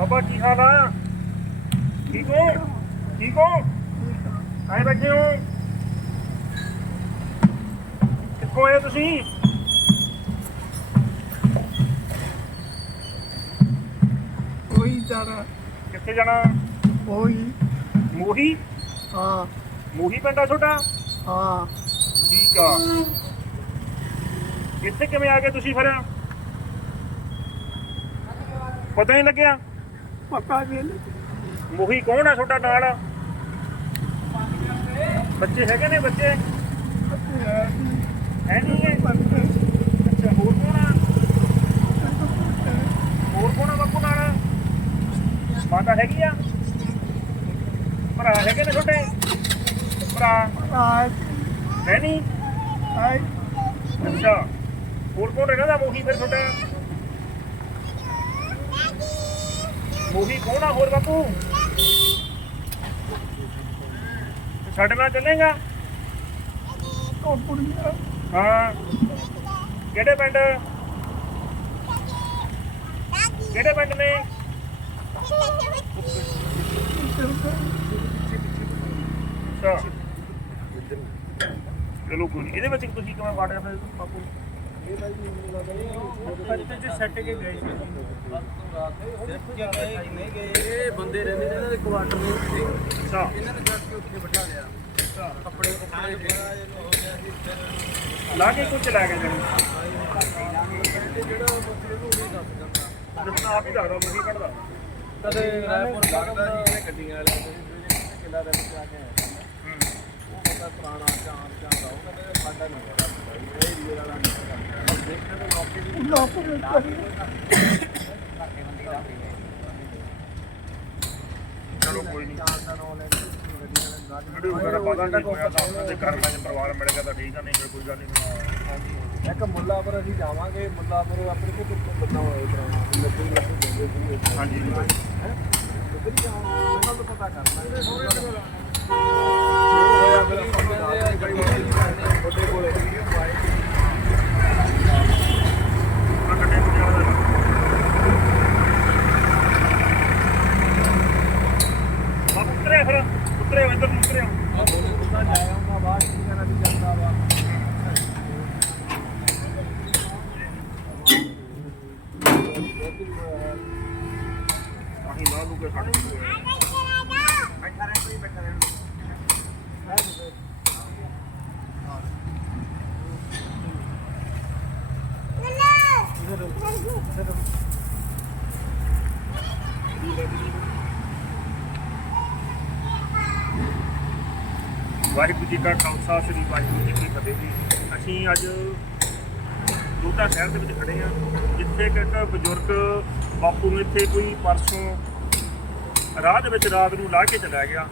ਬਾਬਾ ਕੀ ਹਾਲ ਆ? ਠੀਕ ਹੋ? ਠੀਕ ਹੋ? ਕਾਹੇ ਬੈਠੇ ਹੋ। ਕਿੱਥੋਂ ਆਏ ਤੁਸੀਂ? ਕੋਈ ਜਾਣਾ ਕਿੱਥੇ ਜਾਣਾ? ਕੋਈ ਮੋਹੀ? ਹਾਂ। ਮੋਹੀ ਪਿੰਡ ਆ ਤੁਹਾਡਾ? ਹਾਂ। ਠੀਕ ਆ। ਇੱਥੇ ਕਿਵੇਂ ਆ ਗਏ ਤੁਸੀਂ ਫਿਰ? ਪਤਾ ਨਹੀਂ ਲੱਗਿਆ? ਪਤਾ ਨਹੀਂ ਮੋਹੀ ਕੌਣ ਆ ਤੁਹਾਡਾ ਨਾਲ? ਬੱਚੇ ਹੈਗੇ ਨੇ ਬੱਚੇ? ਹੈ ਨਹੀਂ ਹੈ ਅੱਛਾ ਹੋਰ ਕੌਣ ਆ? ਹੋਰ ਕੌਣ ਆ ਬਾਪੂ ਨਾਲ? ਮਾਤਾ ਹੈਗੀ ਆ? ਭਰਾ ਹੈਗੇ ਨੇ ਤੁਹਾਡੇ? ਭਰਾ? ਹੈ। ਨਹੀਂ? ਅੱਛਾ ਹੋਰ ਕੌਣ ਰਹਿੰਦਾ ਮੋਹੀ ਫਿਰ ਤੁਹਾਡਾ? ਮੋਹੀ ਕੌਣ ਹੋਰ ਬਾਪੂ? ਸਾਡੇ ਨਾਲ ਚੱਲੇਗਾ? ਹਾਂ। ਕਿਹੜੇ ਪਿੰਡ? ਕਿਹੜੇ ਪਿੰਡ ਨੇ? ਅੱਛਾ। ਚਲੋ ਕੋਈ ਨੀ। ਇਹਦੇ ਵਿੱਚ ਤੁਸੀਂ ਕਿਵੇਂ ਵਾੜਿਆ ਫਿਰ ਬਾਪੂ ਸੱਟ ਕੇ ਗਏ ਇਹ ਬੰਦੇ ਰਹਿੰਦੇ ਨੇ ਇਹਨਾਂ ਦੇ ਕੁਆਟਰ ਦੇ ਉੱਤੇ ਇਹਨਾਂ ਨੇ ਚੱਕ ਕੇ ਉੱਥੇ ਬਿਠਾ ਲਿਆ ਕੱਪੜੇ ਕੱਪੜੇ ਹੋ ਗਿਆ ਸੀ ਫਿਰ ਲਾ ਕੇ ਕੁਝ ਲੈ ਕੇ ਜਾਣੀ ਜਿਹੜਾ ਬੱਚੇ ਨੂੰ ਨਹੀਂ ਦੱਸ ਦਿੰਦਾ ਦੱਸਣਾ ਆਪ ਹੀ ਦੱਸਦਾ ਮੋਹੀ ਕੱਢਦਾ ਕਦੇ ਰਾਇਪੁਰ ਲੱਗਦਾ ਸੀ ਇਹਨੇ ਗੱਡੀਆਂ ਵਾਲਿਆਂ ਕਿਲਾ ਦੇ ਵਿੱਚ ਆ ਕੇ ਆਇਆ ਸੀ। ਉਹ ਬੰਦਾ ਪੁਰਾਣਾ ਚਾਂਦ ਆ ਉਹ ਕਹਿੰਦੇ ਸਾਡਾ ਨਹੀਂ ਹੈਗਾ ਇਹ ਏਰੀਏ ਵਾਲਾ ਨਹੀਂ ਹੈਗਾ। ਬਸ ਦੇਖਣ ਦੇ ਮੌਕੇ ਵੀ ਚਲੋ ਕੋਈ ਨਹੀਂ ਚਾਂਦ ਦਾ ਨਾਮ ਲੈ ਕੇ ਗੱਡੀਆਂ ਵਾਲੇ ਗੱਡੀ ਵੀਡੀਓ ਵਗੈਰਾ ਪਤਾ ਨਹੀਂ ਹੋਇਆ ਤਾਂ ਉਹਨਾਂ ਦੇ ਘਰ ਵਿੱਚ ਪਰਿਵਾਰ ਮਿਲ ਗਿਆ ਤਾਂ ਠੀਕ ਆ ਨਹੀਂ ਫਿਰ ਕੋਈ ਗੱਲ ਨਹੀਂ ਇੱਕ ਮੁੱਲਾਪੁਰ ਅਸੀਂ ਜਾਵਾਂਗੇ ਮੁੱਲਾਪੁਰ ਆਪਣੇ ਕੋਲ ਕਿੱਥੋਂ ਬੰਦਾ ਹੋਏ ਪੁਰਾਣਾ? ਲੱਗੀ ਲੱਗੀ ਜਾਂਦੇ ਸੀ ਹਾਂਜੀ। ਹੈ? ਕਿੱਧਰ ਜਾਵਾਂਗੇ ਉਹਨਾਂ ਤੋਂ ਪਤਾ ਕਰਨਾ। ਅਸੀਂ ਲਾ ਲੂਗੇ ਸਾਡੇ ਬੈਠਾ ਰਹਿ ਕੋਈ ਬੈਠਾ ਰਹਿ। ਵਾਹਿਗੁਰੂ ਜੀ ਕਾ ਖਾਲਸਾ, ਸ੍ਰੀ ਵਾਹਿਗੁਰੂ ਜੀ ਕੀ ਫਤਿਹ ਜੀ। ਅਸੀਂ ਅੱਜ ਲੋਧਾ ਸ਼ਹਿਰ ਦੇ ਵਿੱਚ ਖੜੇ ਹਾਂ, ਜਿੱਥੇ ਕਿ ਇੱਕ ਬਜ਼ੁਰਗ ਬਾਪੂ ਨੂੰ ਇੱਥੇ ਕੋਈ ਪਰਸੋਂ ਰਾਹ ਦੇ ਵਿੱਚ ਰਾਤ ਨੂੰ ਲਾ ਕੇ ਚਲਾ ਗਿਆ।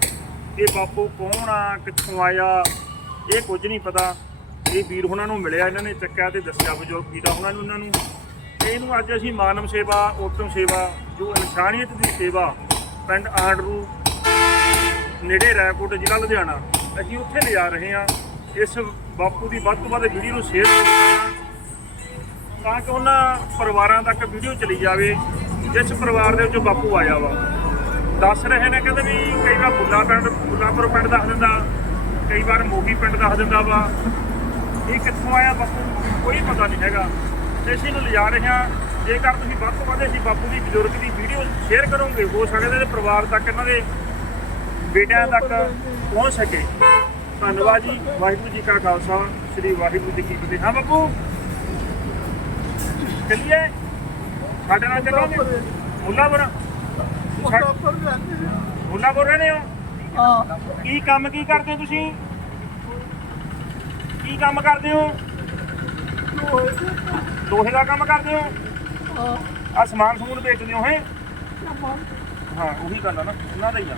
ਇਹ ਬਾਪੂ ਕੌਣ ਆ, ਕਿੱਥੋਂ ਆਇਆ, ਇਹ ਕੁਝ ਨਹੀਂ ਪਤਾ। ਇਹ ਵੀਰ ਉਹਨਾਂ ਨੂੰ ਮਿਲਿਆ, ਇਹਨਾਂ ਨੇ ਚੱਕਿਆ ਤੇ ਦੱਸਿਆ ਬਜ਼ੁਰਗ ਵੀਰਾ ਉਹਨਾਂ ਨੂੰ ਉਹਨਾਂ ਨੂੰ। ਤੇ ਇਹਨੂੰ ਅੱਜ ਅਸੀਂ ਮਾਨਵ ਸੇਵਾ, ਉਤਮ ਸੇਵਾ, ਜੋ ਇਨਸਾਨੀਅਤ ਦੀ ਸੇਵਾ, ਪਿੰਡ ਆਂਡਰੂ, ਨੇੜੇ ਰਾਏਕੋਟ ਜ਼ਿਲ੍ਹਾ ਲੁਧਿਆਣਾ, ਅਸੀਂ ਉੱਥੇ ਲਿਜਾ ਰਹੇ ਹਾਂ। ਇਸ ਬਾਪੂ ਦੀ ਵੱਧ ਤੋਂ ਵੱਧ ਵੀਡੀਓ ਨੂੰ ਸ਼ੇਅਰ ਕਰਨਾ ਤਾਂ ਕਿ ਉਹਨਾਂ ਪਰਿਵਾਰਾਂ ਤੱਕ ਵੀਡੀਓ ਚਲੀ ਜਾਵੇ, ਜਿਸ ਪਰਿਵਾਰ ਦੇ ਵਿੱਚੋਂ ਬਾਪੂ ਆਇਆ ਵਾ। ਦੱਸ ਰਹੇ ਨੇ ਕਹਿੰਦੇ ਵੀ ਕਈ ਵਾਰ ਬੁੱਲਾ ਪਿੰਡ, ਬੁੱਲਾਪੁਰ ਪਿੰਡ ਦੱਸ ਦਿੰਦਾ, ਕਈ ਵਾਰ ਮੋਗੀ ਪਿੰਡ ਦੱਸ ਦਿੰਦਾ ਵਾ। ਇਹ ਕਿੱਥੋਂ ਆਇਆ ਬਾਪੂ ਕੋਈ ਪਤਾ ਨਹੀਂ ਹੈਗਾ। ਤੇ ਅਸੀਂ ਨੂੰ ਲਿਜਾ ਰਹੇ ਹਾਂ। ਜੇਕਰ ਤੁਸੀਂ ਵੱਧ ਤੋਂ ਵੱਧ ਅਸੀਂ ਬਾਪੂ ਦੀ ਬਜ਼ੁਰਗ ਦੀ ਵੀਡੀਓ ਸ਼ੇਅਰ ਕਰੋਗੇ, ਹੋ ਸਕਦਾ ਇਹਦੇ ਪਰਿਵਾਰ ਤੱਕ ਇਹਨਾਂ ਦੇ ਬੇਟਿਆਂ ਤੱਕ ਪਹੁੰਚ ਸਕੇ। ਧੰਨਵਾਦ ਜੀ। ਵਾਹਿਗੁਰੂ ਜੀ ਕਾ ਖਾਲਸਾ। ਸ੍ਰੀ ਵਾਹਿਗੁਰੂ ਜੀ ਕੀ ਫਤਿਹ। ਹਾਂ ਬਾਪੂ। ਚੱਲੀਏ। ਸਾਡੇ ਨਾਲ ਚੱਲੋਗੇ। ਮੁੱਲਾਪੁਰ। ਮੁੱਲਾਪੁਰ ਜਾਂਦੇ ਨੇ ਮੁੱਲਾਪੁਰ ਰਹਿੰਦੇ ਹੋ। ਹਾਂ ਕੀ ਕੰਮ ਕੀ ਕਰਦੇ ਹੋ ਤੁਸੀਂ? ਕੀ ਕੰਮ ਕਰਦੇ ਹੋ? ਲੋਹੇ ਦੇ ਕੰਮ ਕਰਦੇ ਹੋ? ਹਾਂ। ਆ ਸਮਾਨ ਸਮੂਨ ਵੇਚਦੇ ਹੋ ਹੈ? ਹਾਂ ਉਹੀ ਗੱਲ ਆ ਨਾ ਉਹਨਾਂ ਦਾ ਹੀ ਆ।